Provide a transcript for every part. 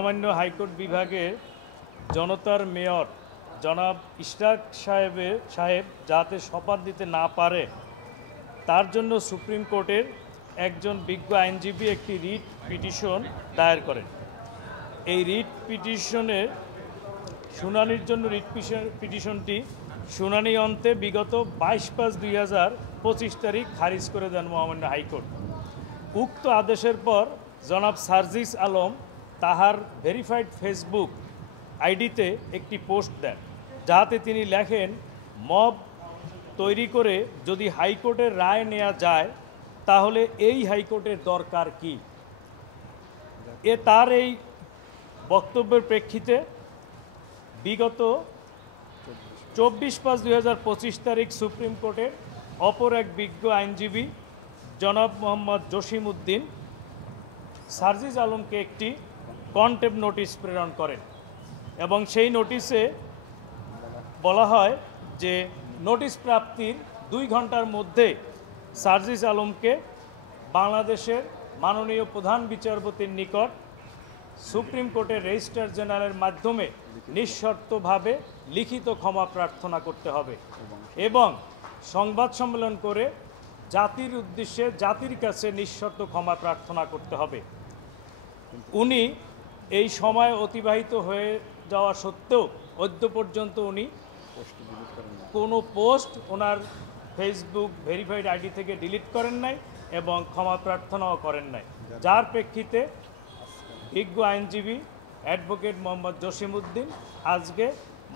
মহামান্য হাইকোর্ট বিভাগের জনতার মেয়র জনাব ইশরাক সাহেব যাতে শপথ দিতে না পারে তার জন্য সুপ্রিম কোর্টের একজন বিজ্ঞ আইনজীবী একটি রিট পিটিশন দায়ের করেন। এই রিট পিটিশনের শুনানির জন্য পিটিশনটি শুনানি অন্তে বিগত 22/5/2025 তারিখ খারিজ করে দেন মহামান্য হাইকোর্ট। উক্ত আদেশের পর জনাব সার্জিস আলম তাহার ভেরিফাইড ফেসবুক আইডিতে একটি পোস্ট দেন, যাতে তিনি লেখেন, মব তৈরি করে যদি হাইকোর্টের রায় নেওয়া যায় তাহলে এই হাইকোর্টের দরকার কি। তার এই বক্তব্যের প্রেক্ষিতে বিগত 24/5/2025 তারিখ সুপ্রিম কোর্টের অপর এক বিজ্ঞ আইনজীবী জনাব মোহাম্মদ জসিম উদ্দিন সার্জিস আলমকে একটি কন্টেম্প নোটিশ প্রেরণ করেন এবং সেই নোটিশে বলা হয় যে নোটিশ প্রাপ্তির 2 ঘন্টার মধ্যে সার্জিস আলমকে বাংলাদেশের মাননীয় প্রধান বিচারপতির নিকট সুপ্রিম কোর্টের রেজিস্ট্রার জেনারেলের মাধ্যমে নিঃশর্তভাবে লিখিত ক্ষমা প্রার্থনা করতে হবে এবং সংবাদ সম্মেলন করে জাতির উদ্দেশ্যে জাতির কাছে নিঃশর্ত ক্ষমা প্রার্থনা করতে হবে। উনি এই সময় অতিবাহিত হয়ে যাওয়া সত্ত্বেও অদ্য পর্যন্ত উনি কোনো পোস্ট ওনার ফেসবুক ভেরিফাইড আইডি থেকে ডিলিট করেন নাই এবং ক্ষমা প্রার্থনাও করেন নাই, যার প্রেক্ষিতে বিজ্ঞ আইনজীবী অ্যাডভোকেট মোহাম্মদ জসিম উদ্দিন আজকে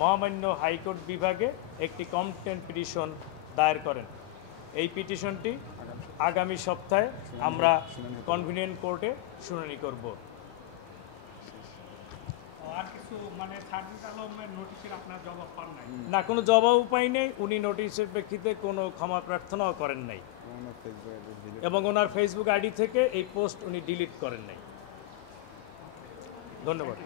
মহামান্য হাইকোর্ট বিভাগে একটি কমপ্লেন্ট পিটিশন দায়ের করেন। এই পিটিশনটি আগামী সপ্তাহে আমরা কনভিনিয়েন্ট কোর্টে শুনানি করব। না, কোনো জবাব উপায় নেই। উনি নোটিশের প্রেক্ষিতে কোনো ক্ষমা প্রার্থনাও করেন নাই এবং ওনার ফেসবুক আইডি থেকে এই পোস্ট উনি ডিলিট করেন নাই। ধন্যবাদ।